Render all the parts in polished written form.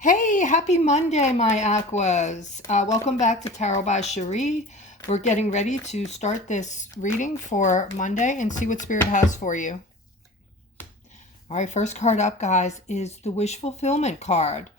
Hey, happy Monday, my Aquas. Welcome back to Tarot by Cherie. We're getting ready to start this reading for Monday and see what Spirit has for you. All right, first card up, guys, is the Wish Fulfillment card.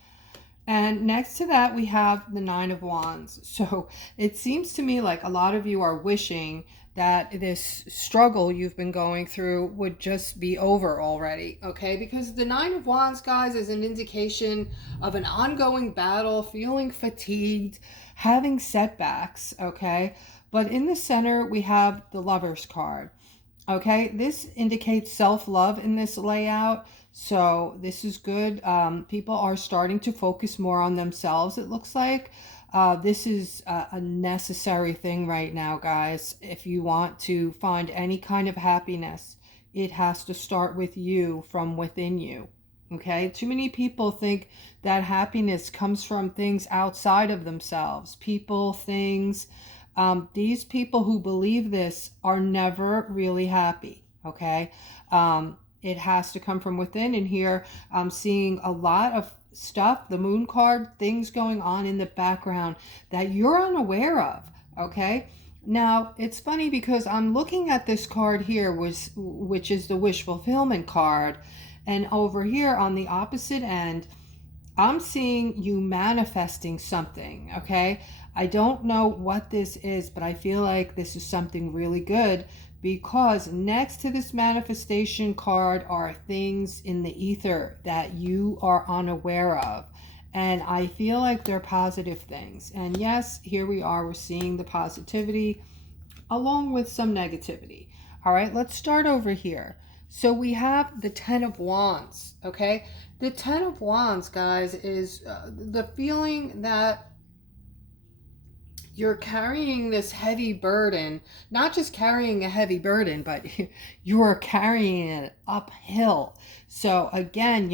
And next to that, we have the Nine of Wands. So it seems to me like a lot of you are wishing that this struggle you've been going through would just be over already, okay? Because the Nine of Wands, guys, is an indication of an ongoing battle, feeling fatigued, having setbacks, okay? But in the center, we have the Lover's card. Okay, this indicates self-love in this layout. So this is good. People are starting to focus more on themselves, it looks like. This is a necessary thing right now, guys. If you want to find any kind of happiness, it has to start with you, from within you. Okay, too many people think that happiness comes from things outside of themselves, people, things. These people who believe this are never really happy, okay? It has to come from within, and here I'm seeing a lot of stuff, the Moon card, things going on in the background that you're unaware of, okay? Now, it's funny because I'm looking at this card here, which is the Wish Fulfillment card, and over here on the opposite end, I'm seeing you manifesting something, okay? I don't know what this is, but I feel like this is something really good, because next to this manifestation card are things in the ether that you are unaware of. And I feel like they're positive things. And yes, here we are, we're seeing the positivity along with some negativity. All right, let's start over here. So we have the Ten of Wands, okay? The Ten of Wands, guys, is the feeling that you're carrying this heavy burden, not just carrying a heavy burden, but you are carrying it uphill. So again,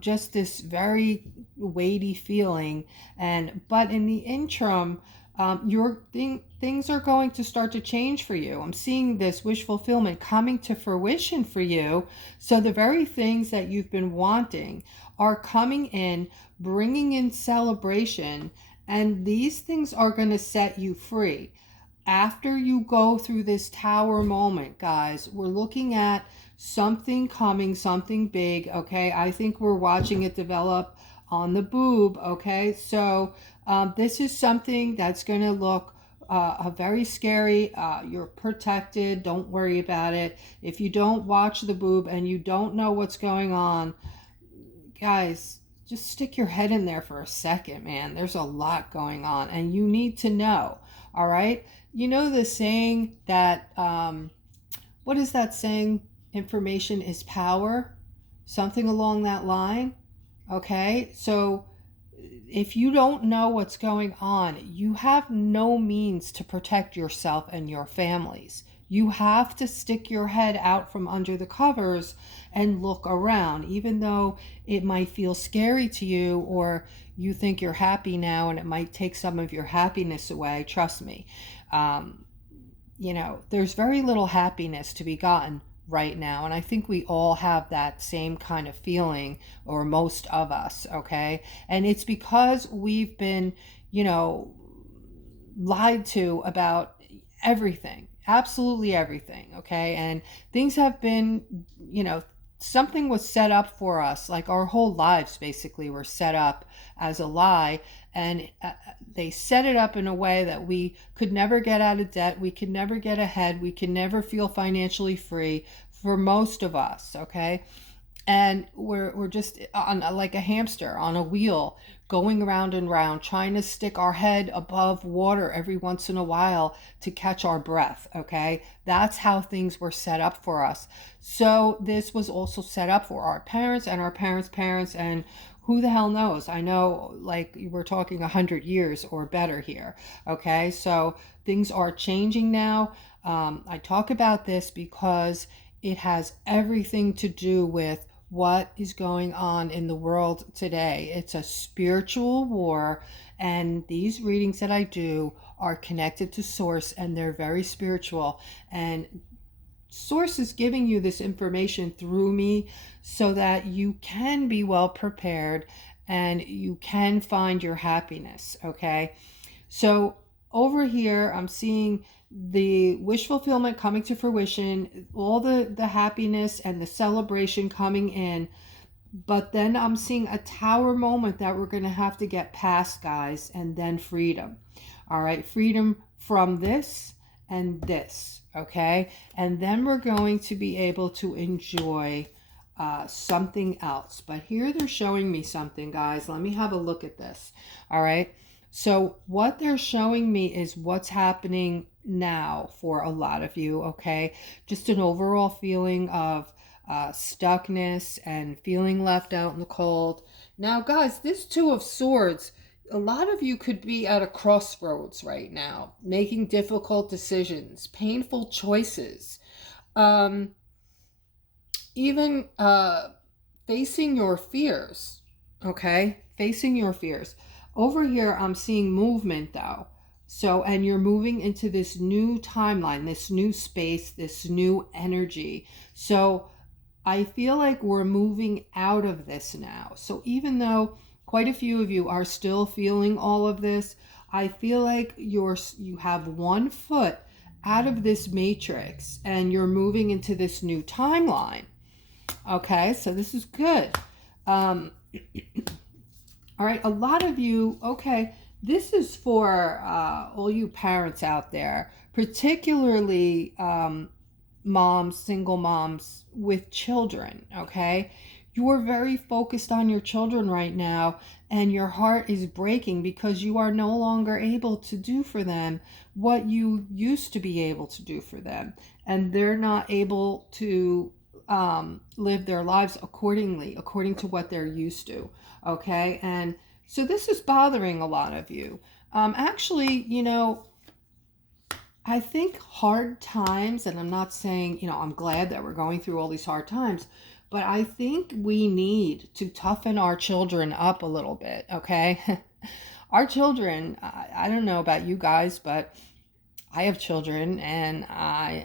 just this very weighty feeling. But in the interim, things are going to start to change for you. I'm seeing this wish fulfillment coming to fruition for you. So the very things that you've been wanting are coming in, bringing in celebration, and these things are going to set you free. After you go through this tower moment, guys, we're looking at something coming, something big, okay? I think we're watching it develop on the boob, okay? So this is something that's going to look very scary. You're protected. Don't worry about it. If you don't watch the boob and you don't know what's going on, guys, just stick your head in there for a second, man. There's a lot going on and you need to know, all right? You know the saying that, what is that saying? Information is power? Something along that line, okay? So if you don't know what's going on, you have no means to protect yourself and your families. You have to stick your head out from under the covers and look around, even though it might feel scary to you, or you think you're happy now and it might take some of your happiness away. Trust me. Um, there's very little happiness to be gotten right now. And I think we all have that same kind of feeling, or most of us, okay? And it's because we've been, you know, lied to about everything, absolutely everything, okay? And things have been, something was set up for us, like our whole lives basically were set up as a lie. And they set it up in a way that we could never get out of debt, we could never get ahead, we could never feel financially free for most of us, okay? And we're just on like a hamster on a wheel, going around and round, trying to stick our head above water every once in a while to catch our breath, okay? That's how things were set up for us. So this was also set up for our parents and our parents' parents, and who the hell knows? I know, like, we're talking 100 years or better here, okay? So things are changing now. I talk about this because it has everything to do with what is going on in the world today. It's a spiritual war, and these readings that I do are connected to source, and they're very spiritual, and source is giving you this information through me so that you can be well prepared and you can find your happiness, okay? So over here, I'm seeing the wish fulfillment coming to fruition, all the happiness and the celebration coming in. But then I'm seeing a tower moment that we're going to have to get past, guys, and then freedom. All right, freedom from this and this, okay? And then we're going to be able to enjoy something else. But here they're showing me something, guys. Let me have a look at this. All right. So what they're showing me is what's happening now for a lot of you, okay? Just an overall feeling of stuckness and feeling left out in the cold. Now, guys, this Two of Swords, a lot of you could be at a crossroads right now, making difficult decisions, painful choices, even facing your fears, okay? Facing your fears. Over here, I'm seeing movement though. So, and you're moving into this new timeline, this new space, this new energy. So I feel like we're moving out of this now. So even though quite a few of you are still feeling all of this, I feel like you have one foot out of this matrix and you're moving into this new timeline. Okay, so this is good. All right, a lot of you, okay, this is for all you parents out there, particularly moms, single moms with children, okay? You are very focused on your children right now, and your heart is breaking because you are no longer able to do for them what you used to be able to do for them, and they're not able to live their lives according to what they're used to, okay? And so this is bothering a lot of you. Actually, you know, I think hard times, and I'm not saying, you know, I'm glad that we're going through all these hard times, but I think we need to toughen our children up a little bit, okay? Our children, I don't know about you guys, but I have children, and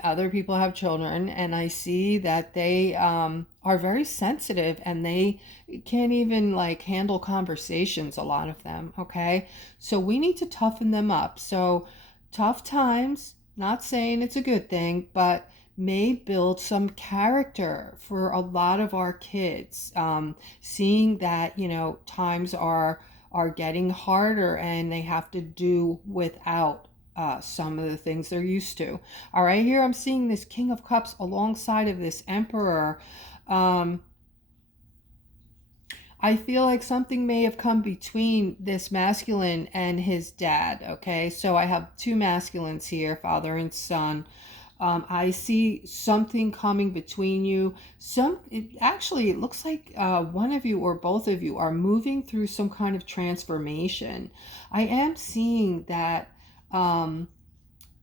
other people have children, and I see that they are very sensitive, and they can't even like handle conversations, a lot of them, okay? So we need to toughen them up. So tough times, not saying it's a good thing, but may build some character for a lot of our kids. Seeing that, you know, times are getting harder and they have to do without some of the things they're used to. All right, here I'm seeing this King of Cups alongside of this Emperor. I feel like something may have come between this masculine and his dad, okay? So I have two masculines here, father and son. I see something coming between you. It looks like one of you or both of you are moving through some kind of transformation. I am seeing that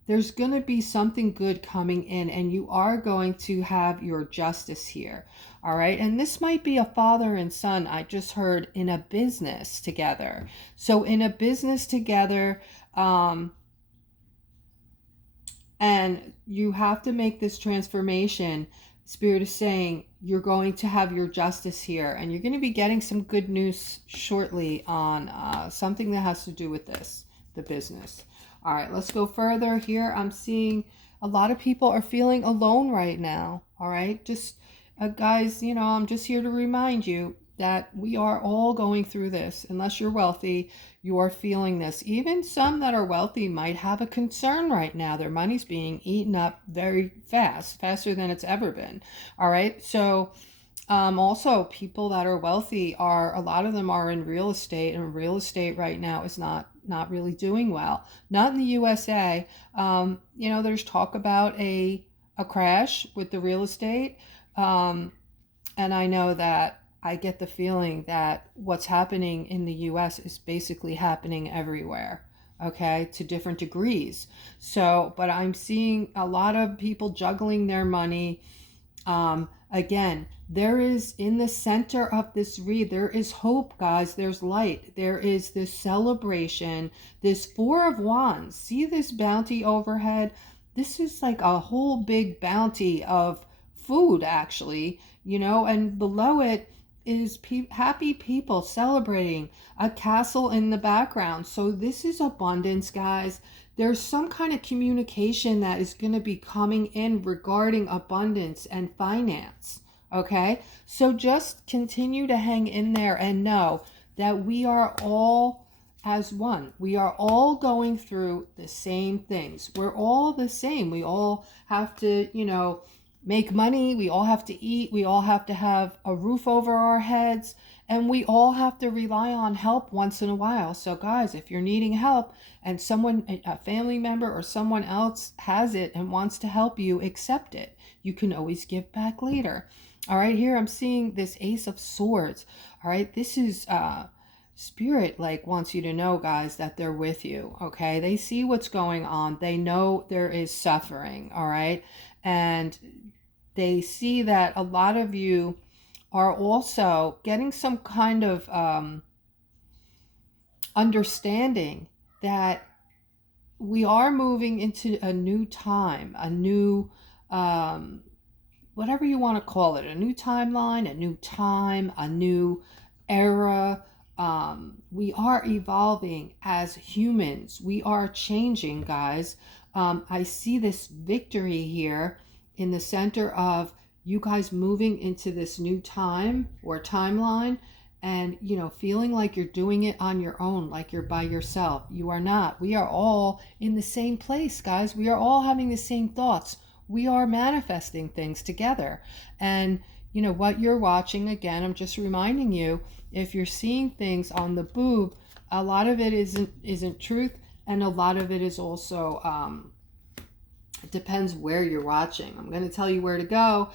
there's going to be something good coming in, and you are going to have your justice here. All right. And this might be a father and son, I just heard, in a business together. So in a business together, and you have to make this transformation. Spirit is saying you're going to have your justice here, and you're going to be getting some good news shortly on something that has to do with this, the business. All right, let's go further. Here I'm seeing a lot of people are feeling alone right now. All right, just guys, you know, I'm just here to remind you that we are all going through this. Unless you're wealthy, you are feeling this. Even some that are wealthy might have a concern right now. Their money's being eaten up very fast, faster than it's ever been. All right, so also people that are wealthy a lot of them are in real estate, and real estate right now is not really doing well. Not in the USA. You know, there's talk about a crash with the real estate. And I know that I get the feeling that what's happening in the US is basically happening everywhere, okay, to different degrees. So, but I'm seeing a lot of people juggling their money. Again, there is in the center of this read, there is hope, guys. There's light. There is this celebration, this Four of Wands. See this bounty overhead? This is like a whole big bounty of food, actually, you know, and below it is happy people celebrating, a castle in the background. So this is abundance, guys. There's some kind of communication that is going to be coming in regarding abundance and finance. Okay, so just continue to hang in there and know that we are all as one. We are all going through the same things. We're all the same. We all have to, make money. We all have to eat. We all have to have a roof over our heads. And we all have to rely on help once in a while. So, guys, if you're needing help and someone, a family member or someone else has it and wants to help you, accept it. You can always give back later. All right, here I'm seeing this Ace of Swords. All right, this is Spirit wants you to know, guys, that they're with you. Okay, they see what's going on. They know there is suffering. All right, and they see that a lot of you are also getting some kind of understanding that we are moving into a new time, a new whatever you want to call it, a new timeline, a new time, a new era. We are evolving as humans. We are changing, guys. I see this victory here in the center of you guys moving into this new time or timeline, and feeling like you're doing it on your own, like you're by yourself. You are not. We are all in the same place, guys. We are all having the same thoughts. We are manifesting things together. And what you're watching, again, I'm just reminding you, if you're seeing things on the boob, a lot of it isn't truth, and a lot of it is also it depends where you're watching. I'm going to tell you where to go.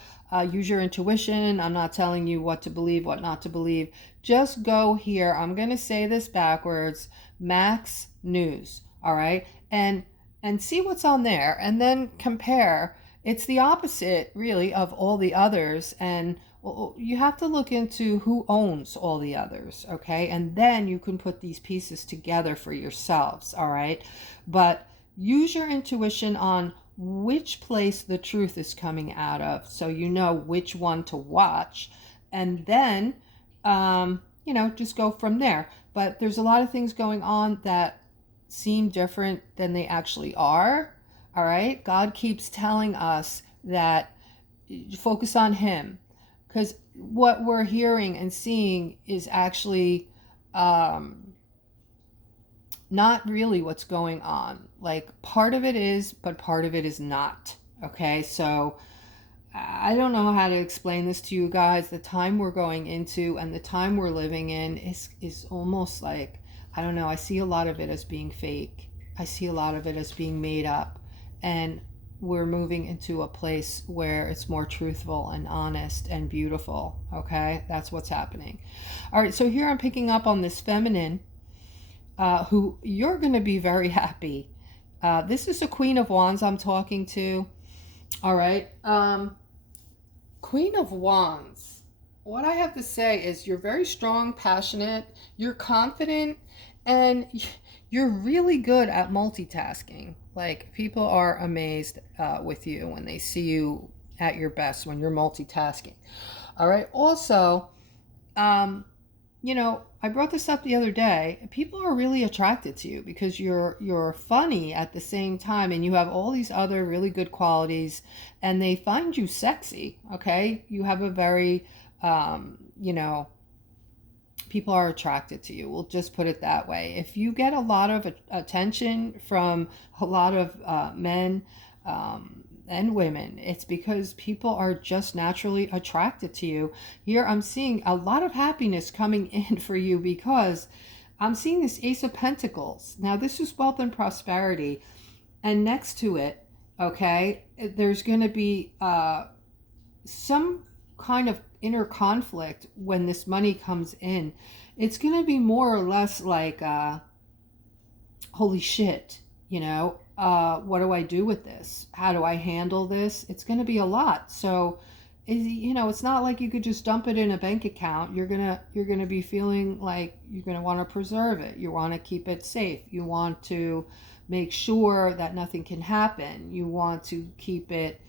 Use your intuition. I'm not telling you what to believe, what not to believe. Just go here. I'm going to say this backwards. Max News. All right. And see what's on there, and then compare. It's the opposite, really, of all the others. And you have to look into who owns all the others. Okay. And then you can put these pieces together for yourselves. All right. But use your intuition on which place the truth is coming out of, so you know which one to watch, and then just go from there. But there's a lot of things going on that seem different than they actually are. All right, God keeps telling us that focus on him, because what we're hearing and seeing is actually not really what's going on. Part of it is, but part of it is not. Okay, so I don't know how to explain this to you guys. The time we're going into and the time we're living in is almost like, I don't know, I see a lot of it as being fake. I see a lot of it as being made up. And we're moving into a place where it's more truthful and honest and beautiful. Okay, that's what's happening. All right, so here I'm picking up on this feminine, who you're going to be very happy. This is a Queen of Wands I'm talking to. All right. Queen of Wands. What I have to say is you're very strong, passionate, you're confident, and you're really good at multitasking. People are amazed with you when they see you at your best when you're multitasking. All right. Also, I brought this up the other day. People are really attracted to you because you're funny at the same time, and you have all these other really good qualities, and they find you sexy. Okay, you have a very, people are attracted to you. We'll just put it that way. If you get a lot of attention from a lot of men, and women, it's because people are just naturally attracted to you. Here I'm seeing a lot of happiness coming in for you, because I'm seeing this Ace of Pentacles. Now this is wealth and prosperity, and next to it, okay, there's going to be some kind of inner conflict when this money comes in. It's going to be more or less like holy shit, what do I do with this? How do I handle this? It's going to be a lot. So, it's not like you could just dump it in a bank account. You're going to be feeling like you're going to want to preserve it. You want to keep it safe. You want to make sure that nothing can happen. You want to keep it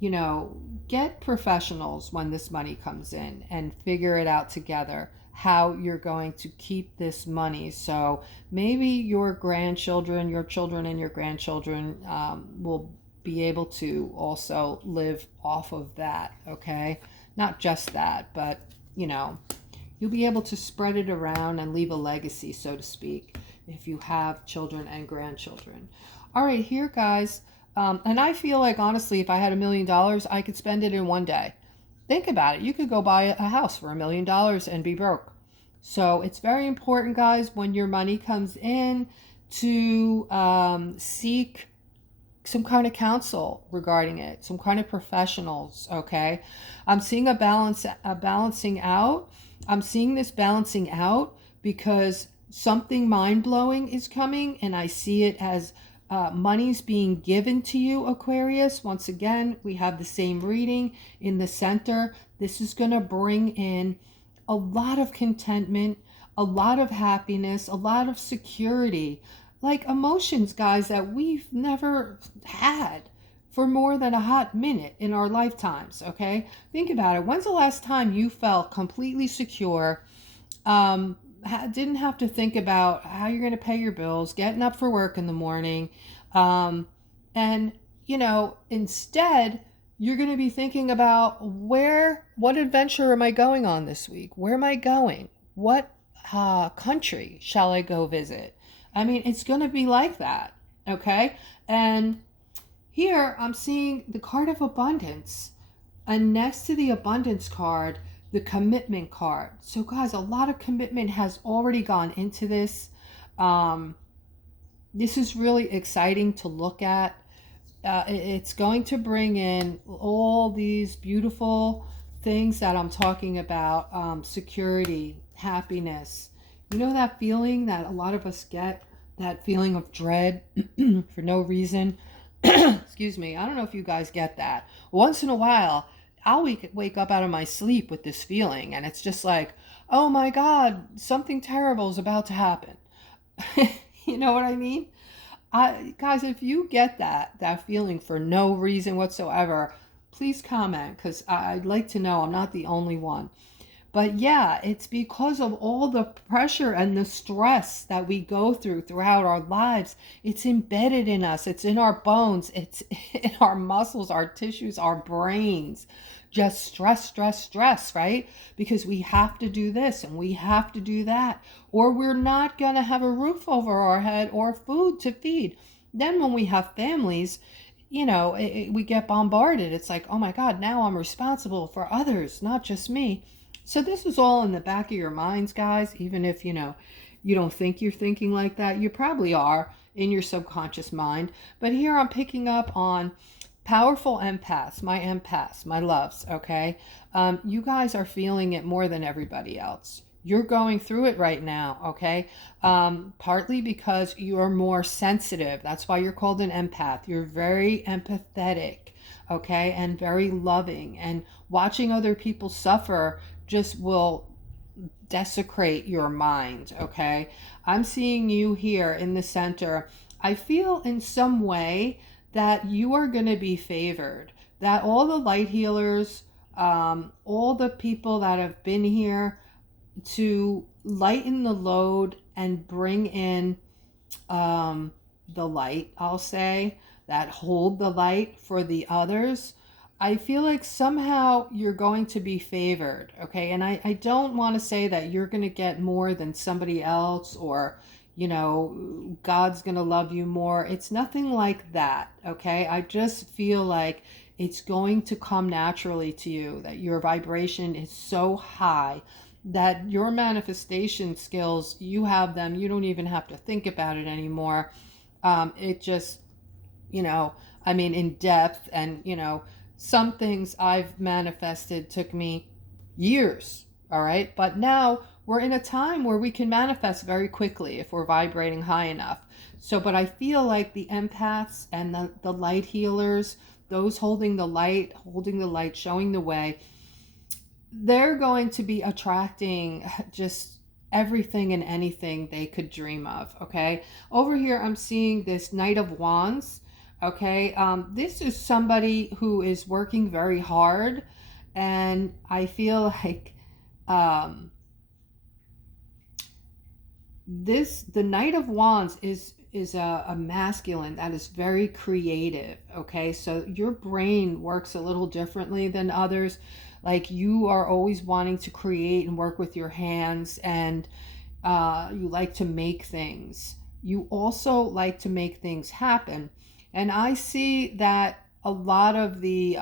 you know, get professionals when this money comes in and figure it out together how you're going to keep this money. So maybe your grandchildren, your children, and your grandchildren will be able to also live off of that, okay? Not just that, but, you know, you'll be able to spread it around and leave a legacy, so to speak, if you have children and grandchildren. All right, here, guys. And I feel like, honestly, if I had $1 million, I could spend it in one day. Think about it. You could go buy a house for $1 million and be broke. So it's very important, guys, when your money comes in to seek some kind of counsel regarding it, some kind of professionals, okay? I'm seeing a balancing out. I'm seeing this balancing out because something mind-blowing is coming, and I see it as money's being given to you, Aquarius. Once again, we have the same reading in the center. This is going to bring in a lot of contentment, a lot of happiness, a lot of security, like emotions, guys, that we've never had for more than a hot minute in our lifetimes, okay? Think about it. When's the last time you felt completely secure, didn't have to think about how you're going to pay your bills, getting up for work in the morning, and, you know, instead, you're going to be thinking about what adventure am I going on this week? Where am I going? What country shall I go visit? I mean, it's going to be like that, okay? And here I'm seeing the card of abundance, and next to the abundance card, the commitment card. So, guys, a lot of commitment has already gone into this. This is really exciting to look at. It's going to bring in all these beautiful things that I'm talking about, security, happiness. You know that feeling that a lot of us get, that feeling of dread for no reason? Excuse me. I don't know if you guys get that. Once in a while, I'll wake up out of my sleep with this feeling, and it's just like, oh my God, something terrible is about to happen. You know what I mean? Guys, if you get that feeling for no reason whatsoever, please comment, because I'd like to know I'm not the only one. But yeah, it's because of all the pressure and the stress that we go throughout our lives. It's embedded in us. It's in our bones. It's in our muscles, our tissues, our brains. Just stress, stress, stress, right? Because we have to do this and we have to do that, or we're not going to have a roof over our head or food to feed. Then when we have families, you know, we get bombarded. It's like, oh my God, now I'm responsible for others, not just me. So this is all in the back of your minds, guys. Even if, you know, you don't think you're thinking like that, you probably are in your subconscious mind. But here I'm picking up on powerful empaths, my loves, okay? You guys are feeling it more than everybody else. You're going through it right now, okay? Partly because you're more sensitive. That's why you're called an empath. You're very empathetic, okay? And very loving. And watching other people suffer just will desecrate your mind, okay? I'm seeing you here in the center. I feel in some way that you are going to be favored, that all the light healers, all the people that have been here to lighten the load and bring in the light, I'll say, that hold the light for the others, I feel like somehow you're going to be favored, okay? And I don't want to say that you're going to get more than somebody else, or, you know, God's going to love you more. It's nothing like that, okay? I just feel like it's going to come naturally to you, that your vibration is so high that your manifestation skills, you have them. You don't even have to think about it anymore. It just, you know, I mean, in depth, and, you know, some things I've manifested took me years, all right? But now we're in a time where we can manifest very quickly if we're vibrating high enough. So, but I feel like the empaths and the light healers, those holding the light, showing the way, they're going to be attracting just everything and anything they could dream of, okay? Over here, I'm seeing this Knight of Wands. Okay. This is somebody who is working very hard, and I feel like um, the Knight of Wands is a masculine that is very creative. Okay, so your brain works a little differently than others. Like, you are always wanting to create and work with your hands, and you like to make things. You also like to make things happen, and I see that a lot of the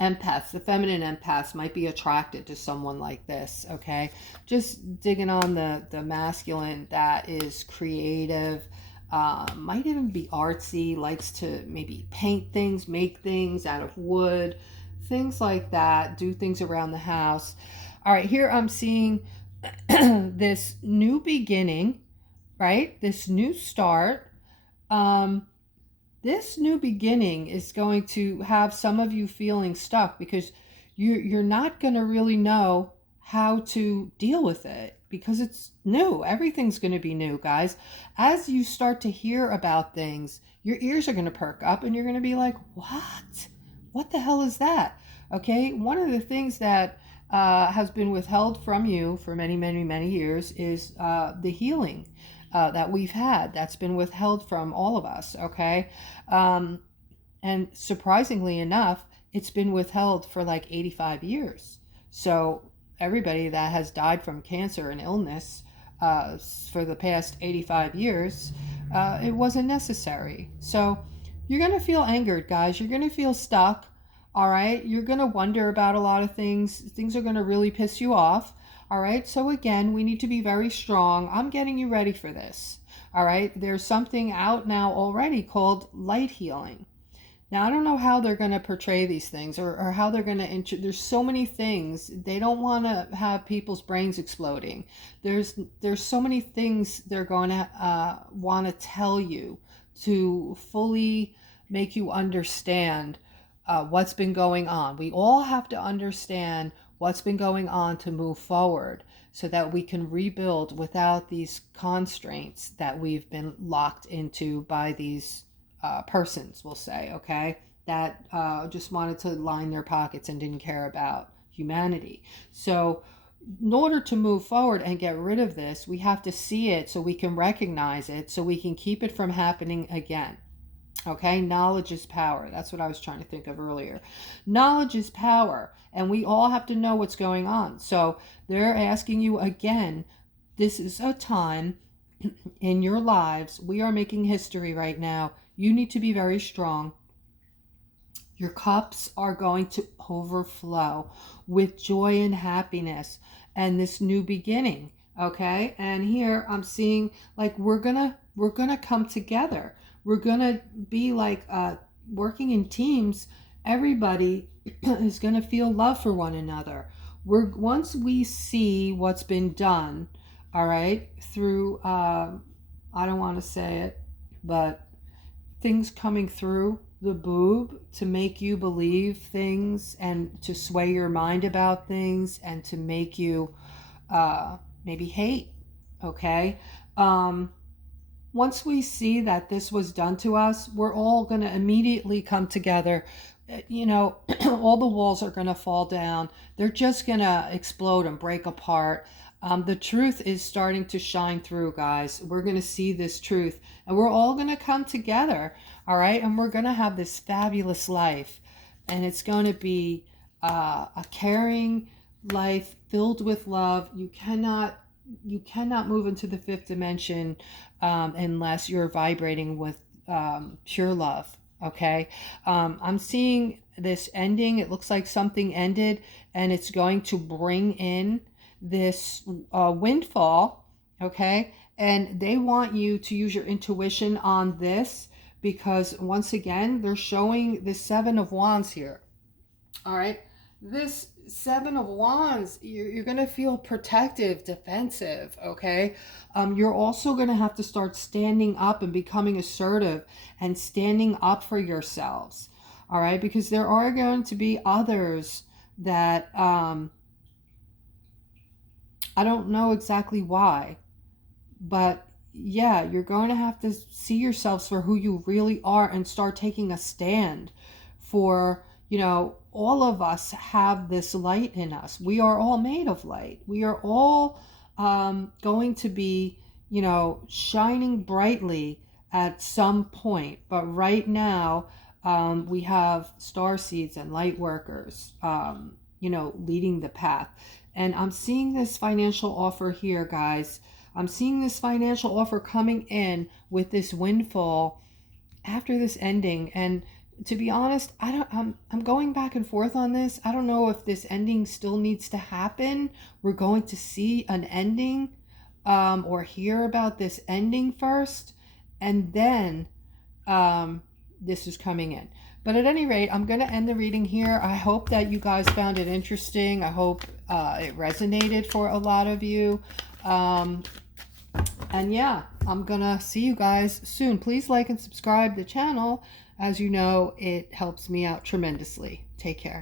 empaths, the feminine empaths, might be attracted to someone like this. Okay, just digging on the masculine that is creative, might even be artsy, likes to maybe paint things, make things out of wood, things like that, do things around the house. All right, here I'm seeing this new beginning, right? This new start. Um, this new beginning is going to have some of you feeling stuck because you're not going to really know how to deal with it because it's new. Everything's going to be new, guys. As you start to hear about things, your ears are going to perk up and you're going to be like, what the hell is that? Okay, one of the things that has been withheld from you for many, many, many years is the healing that we've had. That's been withheld from all of us. Okay, um, and surprisingly enough, it's been withheld for like 85 years. So everybody that has died from cancer and illness for the past 85 years, it wasn't necessary. So you're going to feel angered, guys. You're going to feel stuck. All right. You're going to wonder about a lot of things. Things are going to really piss you off. All right. So again, we need to be very strong. I'm getting you ready for this. All right. There's something out now already called light healing. Now, I don't know how they're going to portray these things, or how they're going to. There's so many things. They don't want to have people's brains exploding. There's so many things they're going to want to tell you to fully make you understand what's been going on. We all have to understand what's been going on to move forward so that we can rebuild without these constraints that we've been locked into by these persons, we'll say, okay, that just wanted to line their pockets and didn't care about humanity. So in order to move forward and get rid of this, we have to see it so we can recognize it, so we can keep it from happening again. Okay, knowledge is power. That's what I was trying to think of earlier. Knowledge is power, and we all have to know what's going on. So they're asking you again, this is a time in your lives. We are making history right now. You need to be very strong. Your cups are going to overflow with joy and happiness and this new beginning. Okay? And here I'm seeing like we're gonna come together. We're gonna be like working in teams. Everybody is gonna feel love for one another. Once we see what's been done, all right, through I don't want to say it, but things coming through the boob to make you believe things and to sway your mind about things and to make you maybe hate. Okay. um, Once we see that this was done to us, we're all going to immediately come together. You know, all the walls are going to fall down. They're just going to explode and break apart. The truth is starting to shine through, guys. We're going to see this truth and we're all going to come together. All right. And we're going to have this fabulous life. And it's going to be a caring life filled with love. You cannot move into the fifth dimension unless you're vibrating with pure love. Okay. I'm seeing this ending. It looks like something ended and it's going to bring in this windfall. Okay. And they want you to use your intuition on this because once again, they're showing the Seven of Wands here. All right. This Seven of Wands, you're going to feel protective, defensive, okay? You're also going to have to start standing up and becoming assertive and standing up for yourselves, all right? Because there are going to be others that I don't know exactly why, but yeah, you're going to have to see yourselves for who you really are and start taking a stand for, you know, all of us have this light in us. We are all made of light. We are all going to be, you know, shining brightly at some point. But right now, we have star seeds and light workers, you know, leading the path. And I'm seeing this financial offer here, guys. I'm seeing this financial offer coming in with this windfall after this ending. And to be honest, I'm going back and forth on this. I don't know if this ending still needs to happen. We're going to see an ending, or hear about this ending first, and then this is coming in. But at any rate, I'm going to end the reading here. I hope that you guys found it interesting. I hope it resonated for a lot of you. And yeah, I'm gonna see you guys soon. Please like and subscribe the channel. As you know, it helps me out tremendously. Take care.